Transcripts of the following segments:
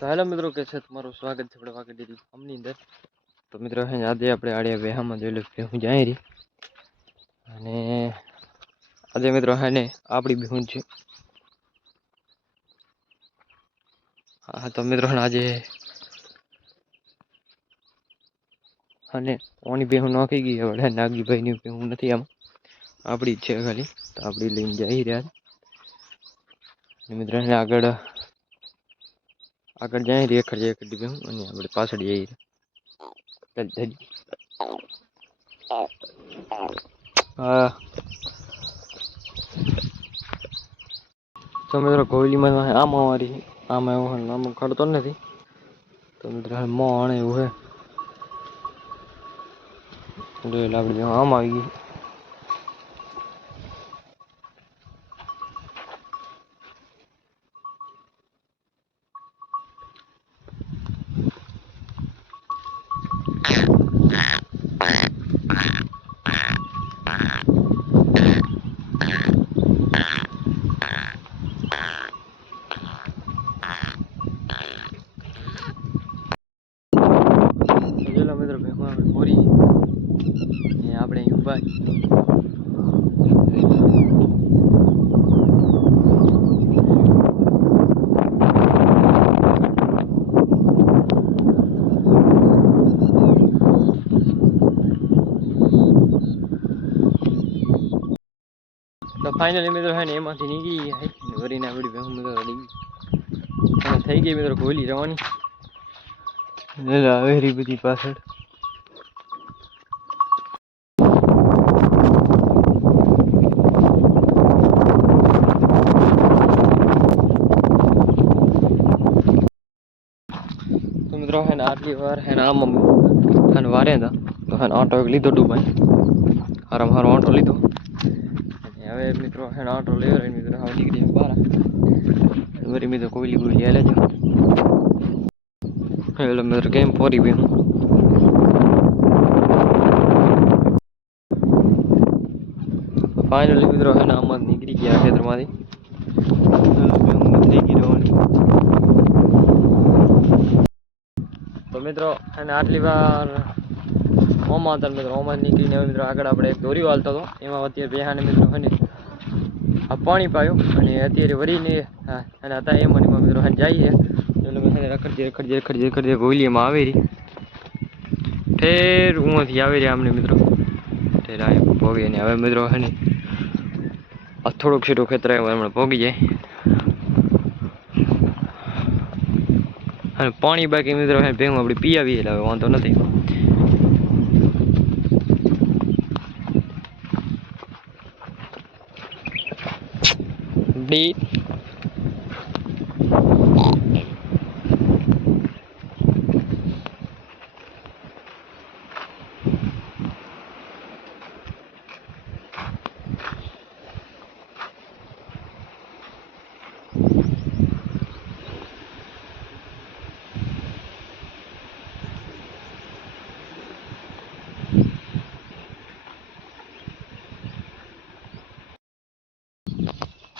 તો હેલો મિત્રો, કે છે તમારું સ્વાગત છે આપણે વાગી દીધી ફાર્મની અંદર. તો મિત્રો આજે આપણે આડિયા વેહામાં જોઈ લો હું જાય રહી અને આજે મિત્રો ને આપણી બિહુન છે. હા તો મિત્રો આજે અને ઓની બેહું નોખી ગઈ હવે નાગજીભાઈની બેહું નથી, આમ આપણી જ છે ખાલી. તો આપણી લઈને જઈ રહ્યા મિત્રો આગળ જાય રહી ખડી બેહું અને આપણે પાછળ જઈ હા. તો મિત્રો કોયલીમાં આમ અમારી આમાં એવું આમ ખડતો નથી. તો મિત્રો મોણ એવું હે જોઈ આપણે આમ આવી ગઈ. મિત્રો ભેગું આપણે પૂરી આપણે અહીં ઉભા તો ફાઇનલી મિત્રો હે ને એમાંથી નીકળી ગયા વરીને આપણી ભેગું મિત્રો થઈ ગઈ મિત્રો ગોલી રવાની આવેરી બધી પાછળ. તો મિત્રો હે ને આટલી વાર હે ને આમ હે વારે હતા તો હે ઓટો લીધો ડૂબાઈ હારામ હારો ઓટો લીધો. હવે મિત્રો હે ઓટો લેવો મિત્રો હવે નીકળી બહાર વરી મિત્રો કોયલી હાલે છે. હેલો મિત્રો કેમ પોરી બી ફાઇનલી મિત્રો હે ને આમાં નીકળી ગયા ખેતરમાંથી. તો મિત્રો અને આટલી વાર ઓમાં હતા મિત્રો ઓમાં નીકળીને મિત્રો આગળ આપણે એક દોરી વાળતો હતો એમાં અત્યારે બેહાને મિત્રો અને આ પાણી પાયું અને અત્યારે વરીને અને હતા એમ અને મિત્રો જઈએ રખડજે ગોલીમાં આવી રહી ઠેર ઉંમાંથી આવી રહ્યા અમને મિત્રો ઠેર આ ભોગી ને હવે મિત્રો હે ને આ થોડુંક સીટું ખેતર હમણાં ભોગી જાય અને પાણી બાકી મિત્રો ભેગું આપણે પી આવીએ એટલે હવે વાંધો નથી.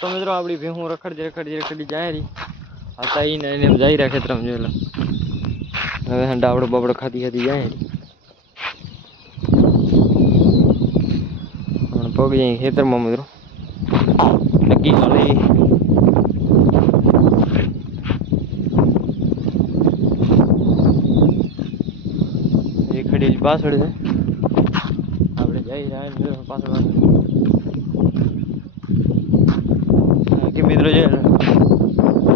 તો મિત્રો આપણી ભેહું રખડી જાય રહી હતા એને જઈ રહ્યા ખેતરમાં જોયેલા હવે ડાબડો બાબડો ખાતી જાય પગ જાય ખેતરમાં મિત્રો નક્કી ખાલી એ ખડેલી પાછળ છે આપણે જઈ રહ્યા પાછળ મિત્રો છે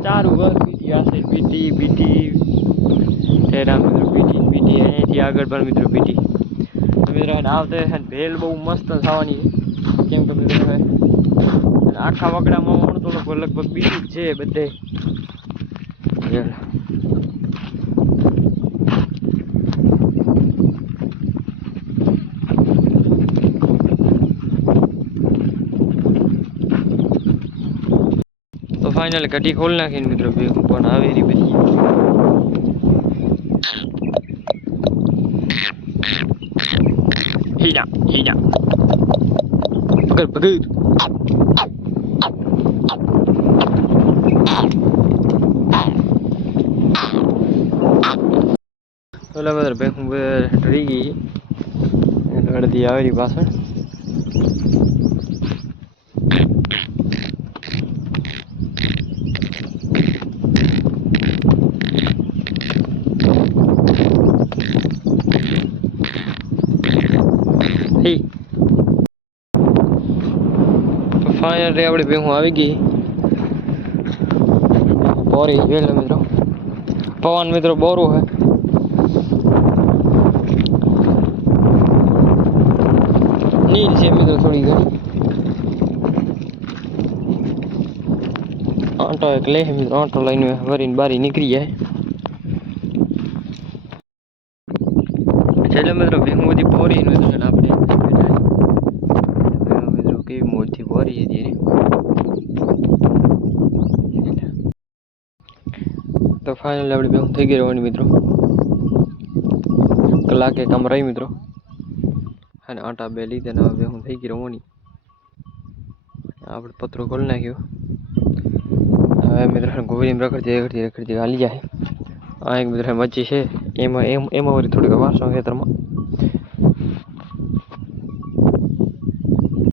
ચારું ઘર બીટી આ સાઈડ બીટી ઠેરા મિત્રો બીટી અહીંયાથી આગળ પણ મિત્રો બીટી. મિત્રો આવતે ભેલ બહુ મસ્ત થવાની કેમ કે મિત્રો આખા વગડામાં તો લગભગ બીટી જ છે બધે. તો ફાઇનલ કટી ખોલ નાખીને મિત્રો ભેગું પણ આવી રહી બધી હીડા પકડ ઓલા બધા ભેગું ડરી ગઈ અડધી આવેલી પાછળ. તો ફાઇનલી આપણી ભેગું આવી ગઈ બોરી જોઈ લો મિત્રો. પવન મિત્રો બોરું હે. નીલ છે મિત્રો થોડી ઘણી. આંટો એક લે મિત્રો, આંટો લઈને વરીને બારી નીકળી જાય. ચાલો મિત્રો ભેગું બધી પોરી મિત્રો આપણે મિત્રો કેવી મોટી પોરી હતી. તો ફાઇનલ આપણે ભેગું થઈ ગઈ રહેવાની મિત્રો. કલાકે કામ રહી મિત્રો અને આટા બે લીધે ને હવે ભેગું થઈ ગઈ રહેવાની. આપણે પતરો ખોલી નાખ્યો. હવે મિત્રો ગોળીમાં રખડતી હાલી જાય. આ એક મિત્રો મચ્છી છે એમાં વળી થોડીક વારસો ખેતરમાં